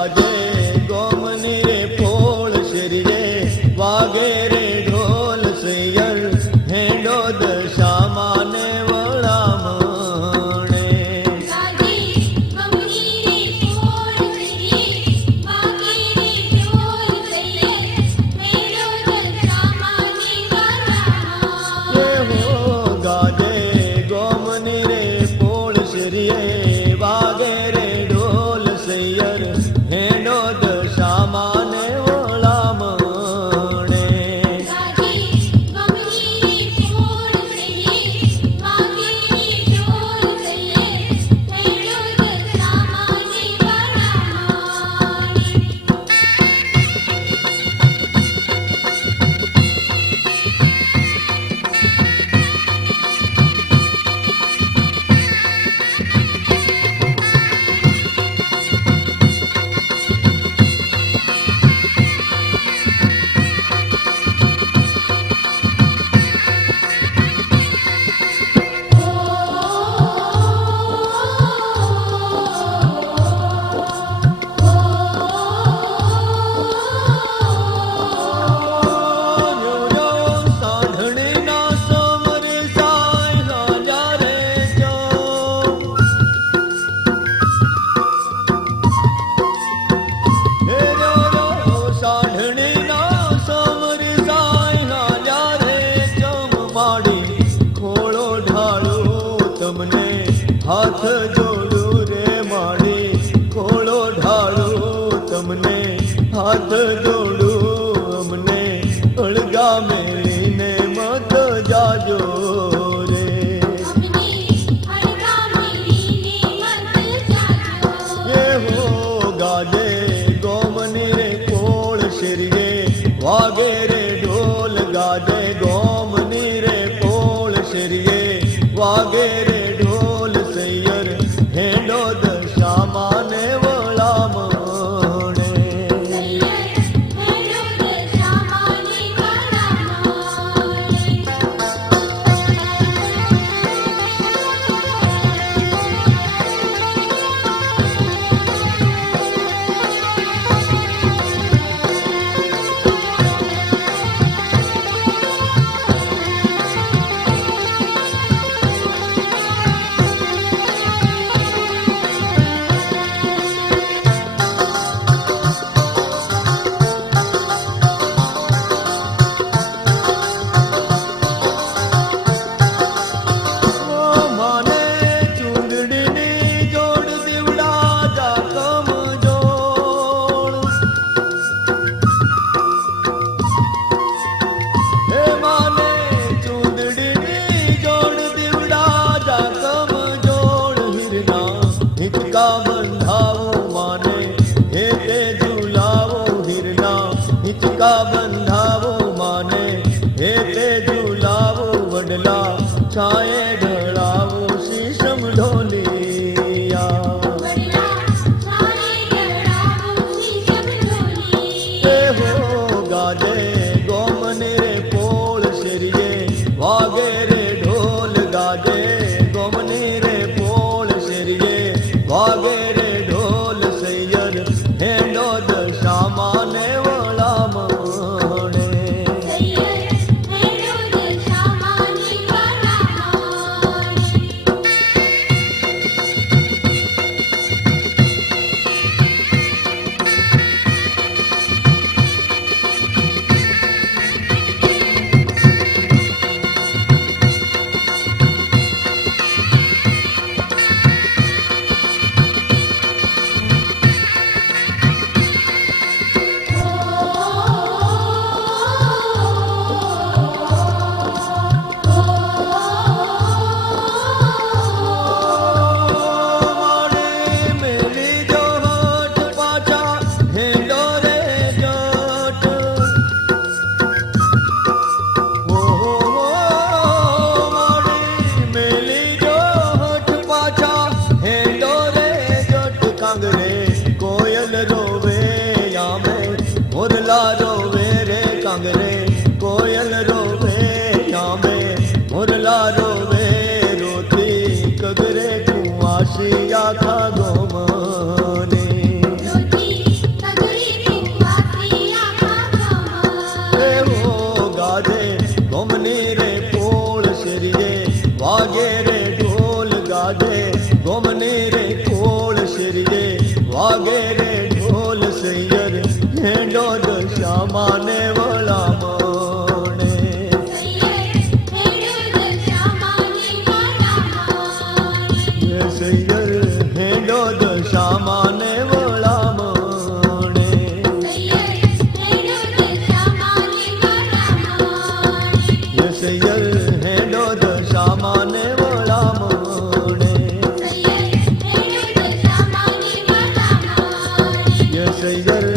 બાજે ગોમની રે પોળ શરીરે વાગે રે ઢોલ સૈયર હેડો દશામાને ગાજે ગોમની રે તમને હાથ જોડું રે માળી ખોળો ઢાળું તમને હાથ જોડું અમને અળગા મેળીને મત જાજો રે. એ હો ગાજે ગોમની રે કોળ શિરગે વાગે 아, 네. así. You got it.